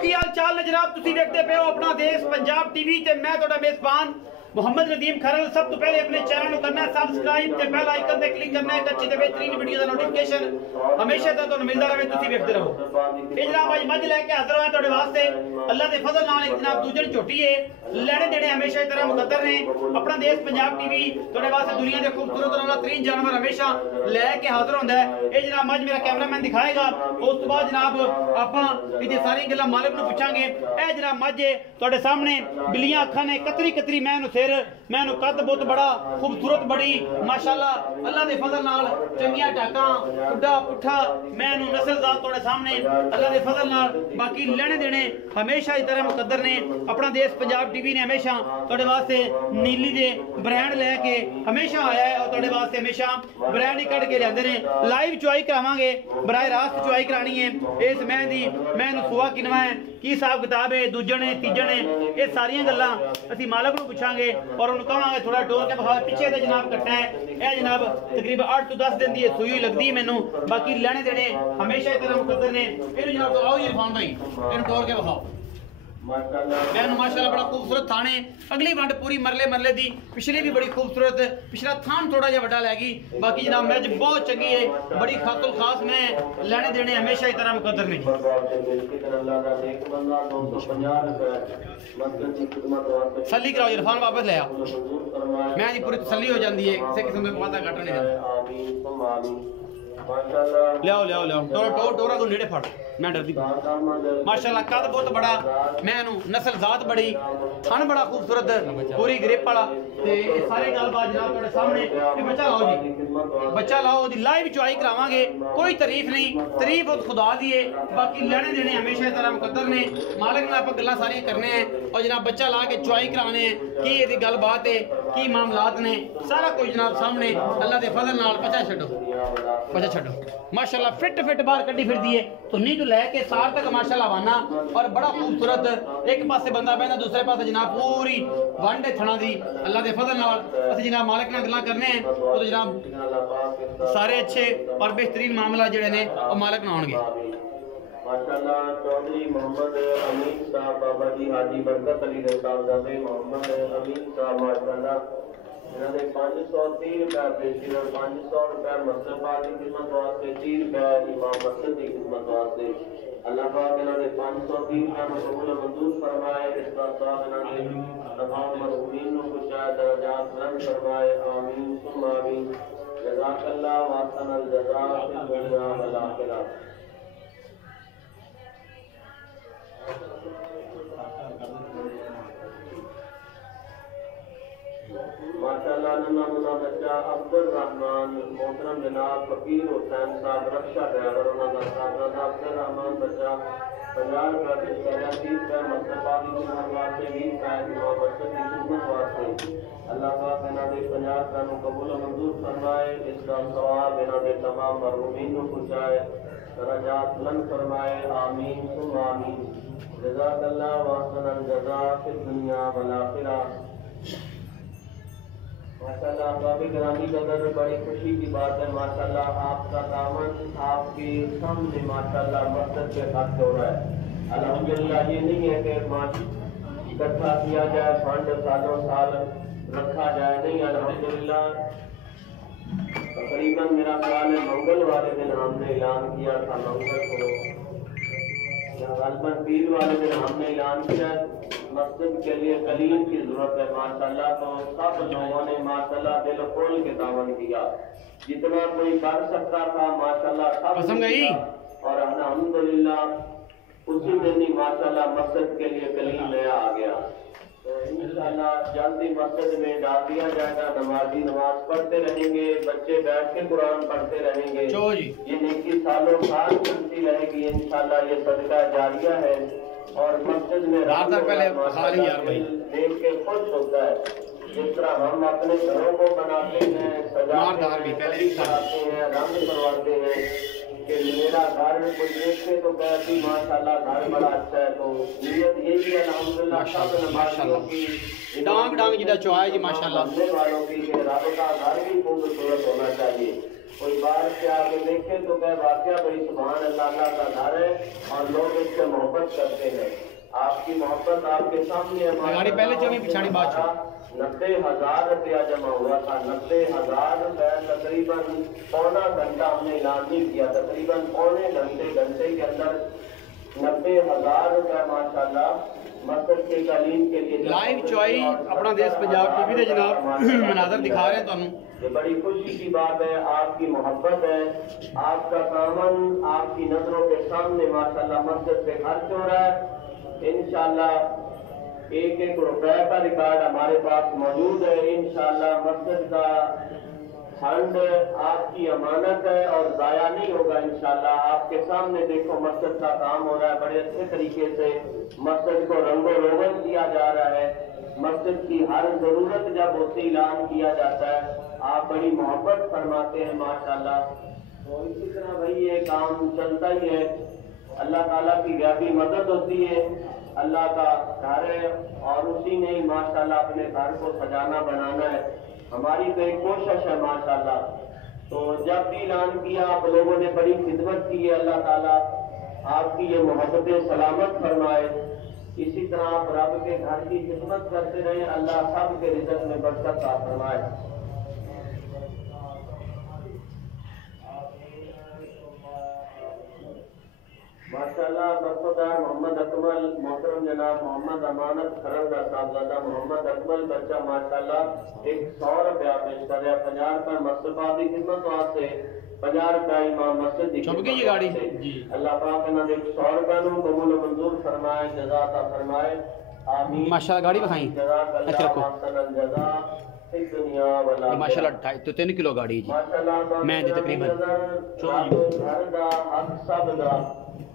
की हाल चाल ने जनाब तुसी देखते पे हो अपना देश पंजाब टीवी ते मैं तोड़ा मेजबान मोहम्मद नदीम खरल। सब तो पहले अपने चैनल को करना है सब्सक्राइब ते बेल आइकन पे क्लिक करना है अच्छी ते बेहतरीन वीडियो दा नोटिफिकेशन हमेशा दा तुहानू मिलदा रहे तुसी देखते रहो। ए जनाब आज मज लेके हाजिर होया तोड़े वास्ते अल्लाह दे फजल नाल एक जनाब दूजन झोटी है लेने देने हमेशा की तरह मुकद्दर ने। अपना देश पंजाब टीवी तोड़े वास्ते दुनिया दे खूबसूरत और तरीन जानवर हमेशा लेके हाजिर होंदा है। ए जनाब मज मेरा कैमरामैन दिखाएगा उस तो बाद जनाब आपां इहदी सारी गल्लां मालिक नू पूछांगे। ए जनाब मज तोड़े सामने बिल्लियां अखां ने कतरी कतरी मैं सिर मैं कद बहुत बड़ा खूबसूरत बड़ी माशाअल्लाह अल्लाह दे फजल नाल चंगियां टाकां उड्डा पुठा मैं नस्लजात तोड़े सामने अल्लाह दे फजल नाल बाकी लेने देने हमेशा इस तरह मुकद्दर ने। अपना देश पंजाब टीवी ने हमेशा तोड़े वास्ते नीली दे ब्रांड लेके हमेशा आया है और तोड़े वास्ते हमेशा ब्रांड ही कट के लियाते ने। लाइव चुआई करावांगे बराए रास्त चुआई करानी है इस मैं सुआ किनवा है की हिसाब किताब है दूजन है तीजन है ये सारियां गल्लां असीं मालक नूं पुछांगे और उन्होंने कहांगे थोड़ा डोर के बखावे पिछे ते जनाब कट्टा है। यह जनाब तकरीबन 8 तो 10 दिन दी सुई लगदी है मैनू बाकी लेने देने हमेशा इस तरह मुकद्दर ने। इहनूं जनाब तो आओ इरफान भाई इहनूं डोर के बखाओ मैनू माशाअल्लाह बड़ा खूबसूरत थाने अगली वंड पूरी मरले दी पिछली भी बड़ी खूबसूरत पिछला थान थोड़ा जिहा वड्डा लैगी बाकी जनाब मैच बहुत चंगी है बड़ी खातुल खास मैं लेने देने हमेशा इस तरह मुकद्दर ने। तसल्ली कराओ इरफान वापस ले आओ मैं जी पूरी तसल्ली हो जाती है किसी किस्म का वादा घट नहीं देता। लियाओ लियाओ लियाओ टोरा को नेड़े फड़ मैं डरदी माशाअल्लाह कद बहुत बड़ा मैं नस्ल जात बड़ी थन बड़ा खूबसूरत पूरी ग्रिप वाला ते सारे गलबात जनाब तुम्हारे सामने ते बच्चा लाओ जी बच्चा लाओ दी लाइव चुआई करावांगे कोई तारीफ नहीं तारीफ उस खुदा दी है बाकी लेने देने हमेशा इस तरह मुकद्दर ने मालिक ने आप गल्लां सारियां करने हैं और जनाब बच्चा ला के चुआई कराने हैं की इहदी गलबात है की मामलात ने सारा कुछ जनाब सामने अल्लाह दे फजल नाल बच्चा छड्डो माशाअल्लाह फिट बाहर कड्डी फिरदी है तो नी तो लेके सार तक माशाअल्लाह वाना और बड़ा खूबसूरत एक पासे बंदा बैठा दूसरे पासे जनाब पूरी वांडे थना दी अल्लाह दे फजल नाल असि जनाब मालिक नाल गल्लां करने हैं तो जनाब सारे अच्छे और बेहतरीन मामला जेड़े ने वो मालिक नाल होणगे। माशाअल्लाह चौधरी मोहम्मद अमीन साहब बाबा जी हाजी बरकत अली दे साहबजादे मोहम्मद अमीन साहब माशाअल्लाह इन्होंने 530 रुपए पेशी और 500 रुपए मस्जिद पाक की खिदमत वास्ते 30 रुपए इमाम मस्जिद की खिदमत वास्ते अल्लाह पाक इन्होंने 530 रुपए मकबूल मंजूर फरमाए इसका सवाब इन्होंने तमाम मरहूमीन को खुशाय दर्जात बुलंद फरमाए आमीन सुम्मा आमीन जज़ाकल्लाह व अहसनल जज़ा फिल दुनिया वल आखिरह। माशाअल्लाह नन्ना मुन्ना बच्चा अब्दुल रहमान मोहतरम जनाब फकीर हुसैन साहब रक्षा ड्राइवर उन्होंने साहब अब्दुल रहमान बच्चा 50 रुपए पेश कर 30 रुपए मस्जिद पाक की खिदमत वास्ते 20 रुपए इमाम मस्जिद की खिदमत वास्ते अल्लाह पाक इन्होंने 50 रुपए को कबूल मंजूर फरमाए इसका सवाब इन्होंने तमाम मरहूमीन को पहुंचाए दर्जात बुलंद फरमाए आमीन सुम्मा आमीन जज़ाकल्लाह व अहसनल जज़ा फिद दुनिया वल आखिरह। माशाअल्लाह काफी ग्रामी कदर बड़ी खुशी की बात है माशाअल्लाह आपका दामन आपके सामने माशाअल्लाह मस्जिद के साथ हो रहा है। अल्हम्दुलिल्लाह ये नहीं है कि इकट्ठा किया जाए फंड सालों साल रखा जाए नहीं अल्हम्दुलिल्लाह तकरीबन मेरा ख्याल है मंगल वाले दिन हमने ऐलान किया था मंगल को गलबन पीर वाले दिन हमने ऐलान किया मस्जिद के लिए कलीम की जरूरत है माशाअल्लाह तो सब लोगों ने माशाअल्लाह दिल खोल के दामन किया जितना कोई कर सकता था माशाअल्लाह सब और अल्हम्दुलिल्लाह उसी दिन ही माशाअल्लाह मस्जिद के लिए कलीम नया आ गया तो इंशाअल्लाह जल्दी मस्जिद में डाल दिया जाएगा नमाजी नमाज पढ़ते रहेंगे बच्चे बैठ के कुरान पढ़ते रहेंगे ये नेकी सालों साल चलती रहेगी इंशाअल्लाह ये सदका जारिया है और मस्जिद में देख के खुश होता है जिस तरह हम अपने घरों को बनाते हैं सजाते हैं रंग करवाते हैं कि मेरा घर कोई देखे तो कहती माशाअल्लाह घर बड़ा अच्छा है तो नीयत ये भी अल्हम्दुलिल्लाह सब नमाजियों की डांग जिदा चौहाय जी माशाअल्लाह वालों की रब का घर भी खूबसूरत होना चाहिए कोई बाहर से आके देखे तो कहे वाकया भाई सुभान अल्लाह का घर है और लोग इससे मोहब्बत करते हैं। आपकी मोहब्बत आपके सामने है। गाड़ी पहले चली पिछाड़ी बात 90,000 रुपया जमा हुआ था। 90,000 रुपया तकरीबन पौना घंटा हमने ऐलान नहीं किया, तकरीबन पौने घंटे के अंदर 90,000 रुपया माशाल्लाह मस्जिद के तालीम के लिए। लाइव चॉई अपना देश पंजाब टीवी दे जनाब मनाजर दिखा रहे हैं तुहानू। ये बड़ी खुशी की बात है, आपकी मोहब्बत है, आपका सामान आपकी नजरों के सामने माशाल्लाह मस्जिद पे खर्च हो रहा है। इंशाल्लाह एक रुपए का रिकॉर्ड हमारे पास मौजूद है। इंशाल्लाह मस्जिद का फंड आपकी अमानत है और जाया नहीं होगा। इंशाल्लाह आपके सामने देखो मस्जिद का काम हो रहा है, बड़े अच्छे तरीके से मस्जिद को रंगो रोगन किया जा रहा है। मस्जिद की हर जरूरत जब होती ऐलान किया जाता है, आप बड़ी मोहब्बत फरमाते हैं माशाल्लाह। तो इसी तरह भाई ये काम चलता ही है, अल्लाह ताला की गैबी मदद होती है। अल्लाह का घर है और उसी ने ही माशाल्लाह अपने घर को सजाना बनाना है। हमारी तो एक कोशिश है माशाल्लाह। तो जब भी ऐलान किया आप लोगों ने बड़ी खिदमत की है, अल्लाह ताला आपकी ये मोहब्बतें सलामत फरमाए। इसी तरह आप रब के घर की खिदमत करते रहे, अल्लाह सब के रिज़्क़ में बरकत अता फरमाए। माशाल्लाह बरखुदार मोहम्मद अकमल मोहतरम जनाब मोहम्मद अमानत खरल का साहबजादा मोहम्मद अकमल बच्चा माशाल्लाह 100 रुपया पेश कर रहा है। 50 रुपया मस्जिद की खिदमत वास्ते, 50 रुपया इमाम मस्जिद की चुप गई ये गाड़ी जी। अल्लाह पाक इन्हां दे 100 रुपया नु कबूल मंजूर फरमाए, जज़ा अता फरमाए, आमीन। माशाल्लाह गाड़ी दिखाई अच्छा रखो माशाल्लाह। तो 3 किलो गाड़ी जी मैं तकरीबन तो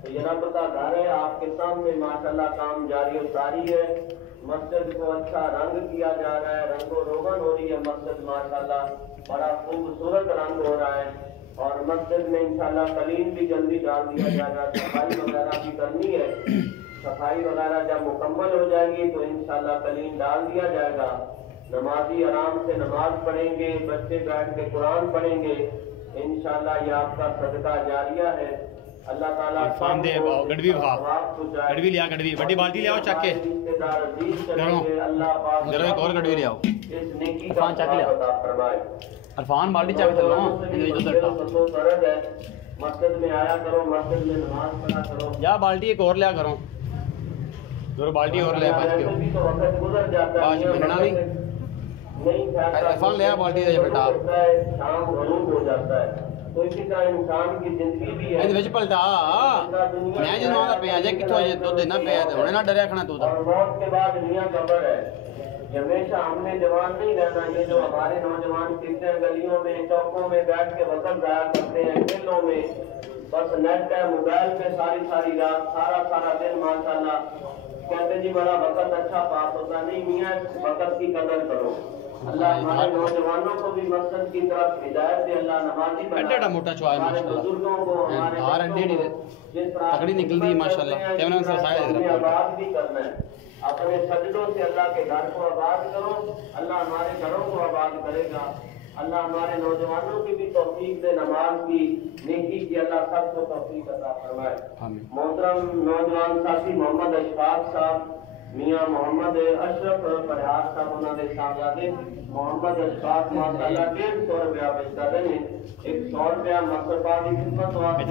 ये रब का घर है, आपके सामने माशाल्लाह काम जारी और जारी है। मस्जिद को अच्छा रंग किया जा रहा है, रंगो रोगन हो रही है मस्जिद माशाल्लाह, बड़ा खूबसूरत रंग हो रहा है। और मस्जिद में इंशाल्लाह कलीन भी जल्दी डाल दिया जाएगा, सफाई वगैरह भी करनी है। सफाई वगैरह जब मुकम्मल हो जाएगी तो इंशाल्लाह कलीन डाल दिया जाएगा। नमाजी आराम से नमाज पढ़ेंगे, बच्चे बैठ के कुरान पढ़ेंगे। इंशाल्लाह ये आपका सदका जारिया है। अल्लाह ताला फान दे गड़वी भा गड़वी लिया, गड़वी बड़ी बाल्टी ले आओ चक के करो जरा एक और गड़वी ले आओ, फान चक ले आओ अरफान बाल्टी चक चलो मस्जिद में आया करो, मस्जिद में नमाज पढ़ा करो। या बाल्टी एक और लिया करो, जरूर बाल्टी और ले पाँच के वक्त गुजर जाता है, मिलना नहीं अरफान ले आ बाल्टी दे बेटा, शाम गरूब हो जाता है। तो इसी तरह इंसान की जिंदगी भी है। ਇਹਦੇ ਵਿੱਚ ਪਲਟਾ ਮੈਂ ਜਦੋਂ ਆਉਂਦਾ ਪਿਆ ਜੇ ਕਿੱਥੋਂ ਜੇ ਦੁੱਧ ਦੇਣਾ ਪਿਆ ਤੇ ਹੁਣੇ ਨਾ डरिया खना तू तो। और मौत के बाद दुनिया कब्र है, हमेशा हमने जवान नहीं रहना। ये जो हमारे नौजवान फिरते हैं गलियों में चौकों में बैठ के वक्त जाया करते हैं खेलों में, बस नेट है मोबाइल पे सारी रात सारा दिन माशाल्लाह कहते जी बड़ा वक्त अच्छा पास होता नहीं। मियाँ वक्त की कदर करो। अल्लाह हमारे नौजवानों को भी मकसद की तरफ हिदायत दे, अल्लाह नमाजी बनाए, मोटा चुआ है माशाल्लाह, बुजुर्गों को हमारे तगड़ी निकल दी माशाल्लाह। कैमरा में सरसाए आबाद भी करना है, अपने सजदों से अल्लाह के घर को आबाद करो, अल्लाह हमारे घरों को आबाद करेगा। अल्लाह हमारे नौजवानों की भी तौफीक दे, नमाज की नेकी की अल्लाह सबको तौफीक अता फरमाए। मोहतरम नौजवान साथी मोहम्मद अशफाक साहब, मियाँ मोहम्मद अशरफ फरहाद साहब उन्होंने साहबजादे मोहम्मद अशफाक माशाल्लाह 150 रुपया पेश कर रहे हैं। 100 रुपया मस्तफा की खिदमत वास्ते,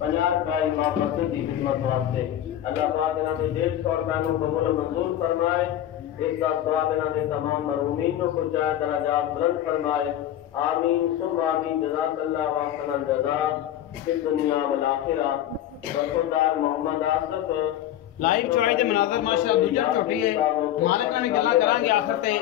50 रुपया इमाम मस्जिद की खिदमत वास्ते। अल्लाह पाक इन्होंने 150 रुपया को कबूल मंजूर फरमाए। इसका सवाब इन्होंने तमाम मरूमीन को पहुंचाए, दराजात बुलंद फरमाए, आमीन सुम आमीन। जज़ाकल्लाहु अहसन जज़ा फिद दुनिया वल आखिरह। बरखुदार मोहम्मद आसिफ लाइव चौराई दे मनाजर माशाल्लाह दूजा छोटी है, मालिक नाल भी गल्लां करांगे, आखिर ते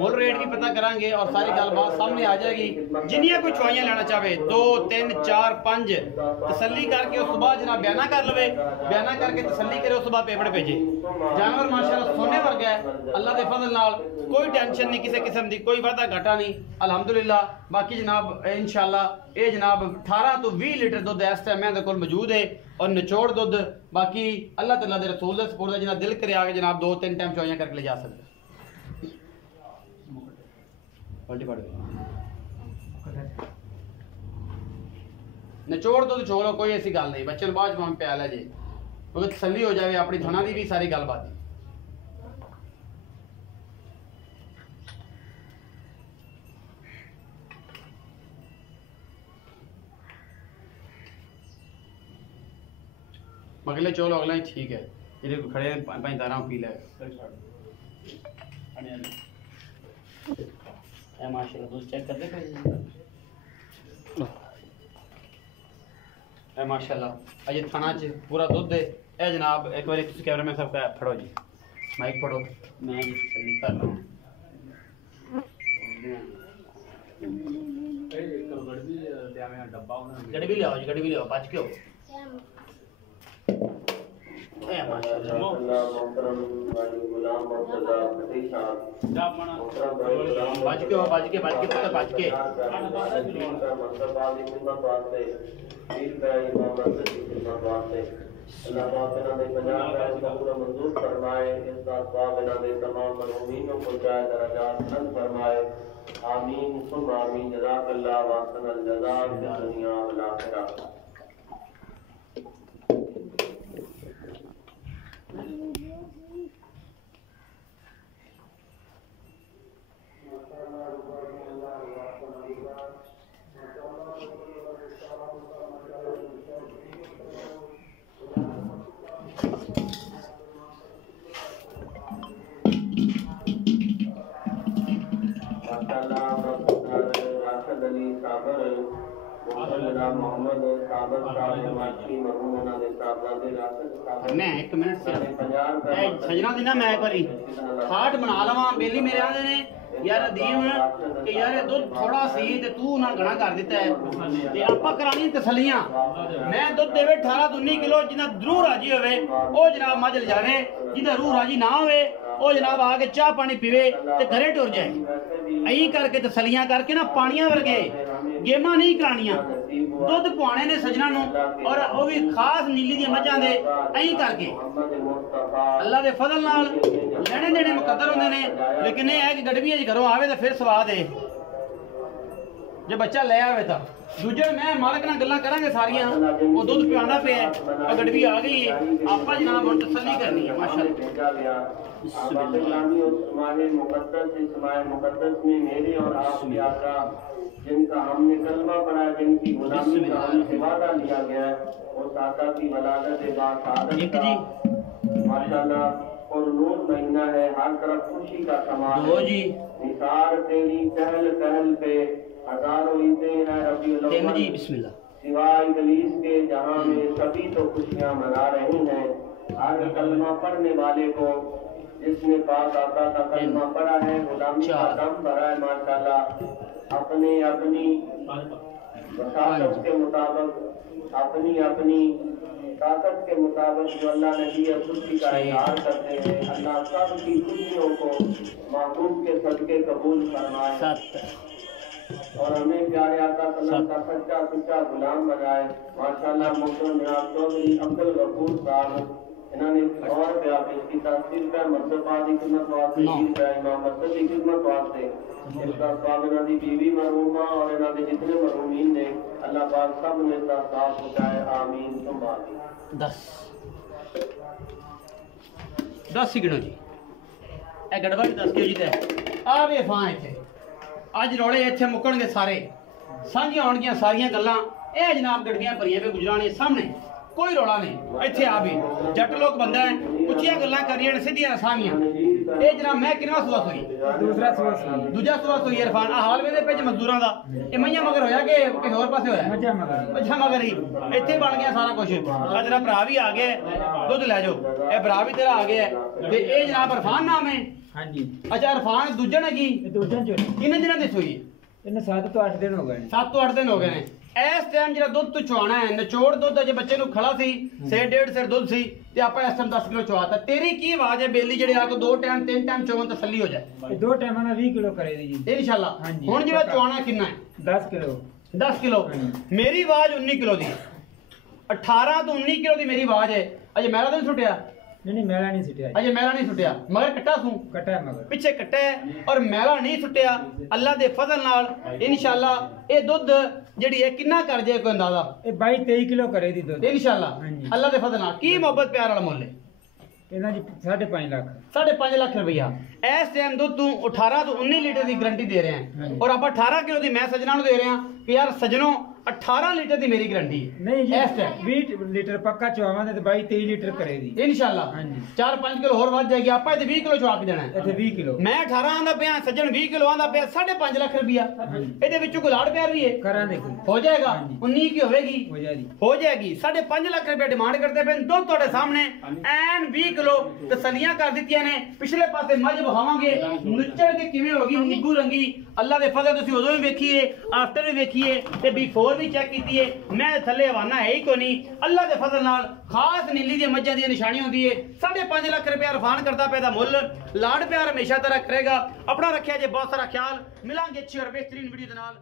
मुल रेट भी पता करांगे और सारी गलबात सामने आ जाएगी। जिन्नियां कोई चौइयां लेना चाहे 2 3 4 5 तसल्ली करके उस सुबह जनाब बयाना कर लवे, बयाना करके तसल्ली करे, उस सुबह पेपर भेजे। जानवर माशाल्लाह सोने वर्गा है, अल्लाह दे फजल नाल कोई टेंशन नहीं, किसी किस्म की कोई वादा घाटा नहीं अल्हम्दुलिल्लाह। बाकी जनाब इंशाल्लाह ये जनाब 18 तो 20 लीटर दुध इस टाइम मेरे कोल मौजूद है और निचोड़ दुध। बाकी अल्लाह ताला दे रसूल दे सपोर्ट जिन्ना दिल करे आगे जनाब 2 3 टाइम चौइयां करके ले जा सकते। पलटी पड़ गई ਨਿਚੋੜ ਦੁੱਧ ਛੋਲੋ, ਕੋਈ ਐਸੀ ਗੱਲ ਨਹੀਂ, ਬੱਚੇ ਨੂੰ ਬਾਅਦ ਚ ਭਾਵੇਂ ਪਿਆ ਲੈ ਜੇ, ਕਿਉਂਕਿ ਤਸੱਲੀ ਹੋ ਜਾਵੇ ਆਪਣੀ ਥਣਾ ਦੀ ਵੀ ਸਾਰੀ ਗੱਲਬਾਤ ਦੀ। मगले चौल अगला ही ठीक है, ये खड़े हैं 5 पी ले माशाल्लाह। दूध चेक कर दे माशाल्लाह। अजे थाना च पूरा दूध है ए जनाब। एक बार कैमरा में सब फड़ो जी, माइक फड़ो, मैं जी तसल्ली कर रहा हूँ। गड्डी भी ले आओ जी, गड्डी भी ले आओ, बच के हो। आमीन सुम आमीन। जज़ाकल्लाह व अहसनल जज़ा फिद दुनिया वल आखिरह। एक मिनट सजना दी ना मैं एक बारी खाट बना लवा। बेली मेरे आंदे ने यार अदीम कि यार दुध थोड़ा सी ते तू ना घना कर दिता है ते आपा करानी तसलियां। मैं दुध देवे 18 तो 19 किलो, जिन्ना रूह राजी होवे ओ जनाब मझ ले जावे, जिन्ना रूह राजी ना होवे ओ जनाब आके चाह पानी पीवे ते घरे टुर जाए। ऐ करके तसलियां करके ना पानियां वर्गे गेमां नहीं करानियां। दुध पवाने ने सजना नूं और वो भी खास नीली दी मझां दे। ऐ करके अल्लाह दे फजल नाल लेने देने मुकद्दर होंदे ने, लेकिन ये है कि गड़बी घरों आवे तो फिर स्वाद है जो बच्चा ले आवे। तो दूजे मैं मालक नाल गल्लां करांगे सारियां, वो दुध पिआंदा पे है, गड़बी आ गई है, आपा जनाब हुण तसल्ली करनी है माशाअल्लाह। मुकद्दस में मेरे और आपके आका जिनका हमने कलमा पढ़ा है, जिनकी गुलामी का हमसे वादा लिया गया है, उस आका की वलादत बासादत का माशाअल्लाह और नूर महीना है, हर तरफ खुशी का समा है। निसार तेरी चहल पहल पे हजारों ईदें हैं रबीउल अव्वल, सिवाय गलीस के जहां में सभी तो खुशियां मना रही हैं। हर कलमा पढ़ने वाले को जिसने पाक आका का कलमा पढ़ा है, गुलामी का दम भरा है माशाअल्लाह, अपने अपनी वसात के मुताबिक, अपनी अपनी ताकत के मुताबिक जो अल्लाह ने दी है खुशी का इजहार करते हैं। अल्लाह सब की खुशियों को महबूब के सदके कबूल फरमाए और हमें प्यारे आका सल्लल्लाहु अलैहि वसल्लम का सच्चा सुच्चा गुलाम बनाए माशाअल्लाह। मोहतरम जनाब चौधरी अब्दुल गफूर साहब इन्होंने और क्या इसकी तस्वीर का मसबा की खिदमत वास्ते, इमाम मस्जिद की खिदमत वास्ते, इसका स्वाब इन्हों की बीवी मरहूमा और इन्हों के जितने मरहूमीन ने अल्लाह पाक सब ने साथ पहुंचाए। आमीन सुम आमीन। 10 सिगड़ो जी ए गड़बा भी 10 किलो जी ते आ वे फां इथे अज रोले इथे मुकणगे सारे सांझियां होणगियां सारियां गल्लां। ए जनाब गड्डियां भरियां पे गुजराने सामने कोई रोला नहीं। इत्थे आ भी जट लोग बंदा है, उच्चियां गल्लां करियां ने सीधियां सामियां। ए जनाब मैं कितना सुआ सोई दूसरा सुआ सोई इरफान आ हाल वेदे पे मजदूरां दा ए मैया मगर होया कि किसी और पासे होया अच्छा मगर ही इत्थे बन गया सारा कुछ। आ तेरा भरा भी आ गया दुध ले जाओ, ए भरा भी तेरा आ गया ते ए जनाब इरफान नाम है। हां जी अच्छा इरफान दूजा ने की दूजा जो कितने दिनों दी सोई इन्हें 7 तो 8 दिन हो गए 7 तो 8 दिन हो गए ने। इस टाइम जो दुध तू चुआना है निचोड़ दुध अजे बच्चे ਨੂੰ खड़ा सी से 1.5 सेर दुध सी ते आपा इस टाइम 10 किलो चुआता। तेरी की आवाज है बेली जेड़े आको 2 टाइम 3 टाइम चोवन तसल्ली हो जाए। 2 टाइम ना 20 किलो करेगी जी इंशाल्लाह। हुन जेड़ा चुआना कितना है 10 किलो। मेरी आवाज 19 किलो दी 18 तो 19 किलो दी मेरी आवाज है। अजे मेरा तो छुटिया नहीं मेला नहीं सिटिया अजे मैला नहीं सुटिया मगर कट्टा सू कटा है मगर ਪਿੱਛੇ ਕੱਟਾ ਹੈ ਔਰ ਮੈਲਾ ਨਹੀਂ ਸੁੱਟਿਆ ਅੱਲਾ ਦੇ ਫਜ਼ਲ ਨਾਲ ਇਨਸ਼ਾਅੱਲਾ ਇਹ ਦੁੱਧ ਜਿਹੜੀ ਹੈ ਕਿੰਨਾ ਕਰ ਜੇ ਕੋਈ ਅੰਦਾਜ਼ਾ ये 22-23 किलो करे दी दूध ਇਨਸ਼ਾਅੱਲਾ ਹਾਂਜੀ। ਅੱਲਾ ਦੇ ਫਜ਼ਲ ਨਾਲ ਕੀ ਮੁਹੱਬਤ ਪਿਆਰ ਵਾਲਾ ਮੁੱਲ ਹੈ ਇਹਨਾਂ ਜੀ 5.5 ਲੱਖ 5.5 ਲੱਖ ਰੁਪਇਆ ਇਸ ਟਾਈਮ ਦੁੱਧ ਤੂੰ 18 ਤੋਂ 19 ਲੀਟਰ ਦੀ ਗਾਰੰਟੀ ਦੇ ਰਹੇ ਹਾਂ ਹਾਂਜੀ। ਔਰ ਆਪਾਂ 18 ਕਿਲੋ ਦੀ ਮੈਂ ਸੱਜਣਾ ਨੂੰ ਦੇ ਰਹੇ ਹਾਂ ਕਿ ਯਾਰ ਸੱਜਣੋ 18 ਲੀਟਰ ਦੀ ਮੇਰੀ ਗਾਰੰਟੀ ਹੈ नहीं जी ਇਸ ਟਾਈਮ 20 ਲੀਟਰ ਪੱਕਾ ਚਵਾਵਾਂਗੇ ਤੇ 22-23 ਲੀਟਰ करे दी ਇਨਸ਼ਾਅੱਲਾ ਹਾਂਜੀ। 4-5 ਕਿਲੋ ਹੋਰ ਵੱਧ ਜਾਏਗੀ ਆਪਾਂ ਇੱਥੇ 20 ਕਿਲੋ ਚਵਾ ਕੇ ਦੇਣਾ ਹੈ ਇੱਥੇ 20 ਕਿਲੋ ਮੈਂ 18 ਆਂਦਾ ਪਿਆ ਸੱਜਣ 20 ਕਿਲੋ ਆਂਦਾ ਪਿਆ 5.5 ਲੱਖ ਰੁਪਇਆ ਹਾਂਜੀ। ਇਹਦੇ ਵਿੱਚੋਂ ਕੋਈ ਲਾੜ ਪਿਆਰ ਵੀ ਹੈ ਕਰਾਂ ਦੇਖੋ ਹੋ ਜਾਏਗਾ ਹਾਂਜੀ। 19 ਕੀ ਹੋਵੇਗੀ ਹੋ ਜਾਏਗੀ ਹੋ ਜਾਏਗੀ 5.5 ਲੱਖ ਰੁਪਏ ਡਿਮਾਂਡ ਕਰਦੇ ਪਏ ਨੇ। ਦੁੱਧ ਤੁਹਾਡੇ ਸਾਹਮਣੇ ਐਨ 20 ਕਿਲੋ ਤਸੱਲੀਆਂ ਕਰ ਦਿੱਤੀਆਂ ਨੇ ਪਿਛਲੇ ਪਾਸੇ ਮੱਝ ਵਹਾਵਾਂਗੇ ਨੁੱਚੜ ਕੇ ਕਿਵੇਂ ਹੋਗੀ ਨਿੱਗੂ ਰੰਗੀ ਅੱਲਾ ਦੇ ਫਜ਼ਲ ਤੁਸੀਂ ਉਦੋਂ ਵੀ ਵੇਖੀਏ ਆਫਟਰ ਵੀ ਵੇਖੀਏ ਤੇ ਬਿਫੋਰ ਵੀ ਚੈੱਕ ਕੀਤੀਏ ਮੈਂ ਥੱਲੇ ਹਵਾਨਾ ਹੈ ਹੀ ਕੋਈ ਨਹੀਂ ਅੱਲਾ ਦੇ ਫਜ਼ਲ ਨਾਲ ਖਾਸ ਨੀਲੀ ਦੀਆਂ ਮੱਝਾਂ ਦੀਆਂ ਨਿਸ਼ਾਨੀ ਹੁੰਦੀ ਏ 5.5 ਲੱਖ ਰੁਪਏ ਰਫਾਨ ਕਰਦਾ ਪਿਆ ਦਾ ਮੁੱਲ ਲਾੜ ਪਿਆਰ ਹਮੇਸ਼ਾ ਤਰ੍ਹਾਂ ਕਰੇਗਾ ਆਪਣਾ ਰੱਖਿਆ ਜੇ ਬਹੁਤ ਸਾਰਾ ਖਿਆਲ ਮਿਲਾਂਗੇ ਅੱਛੀ ਔਰ ਬਿਹਤਰੀਨ ਵੀਡੀਓ ਦੇ ਨਾਲ।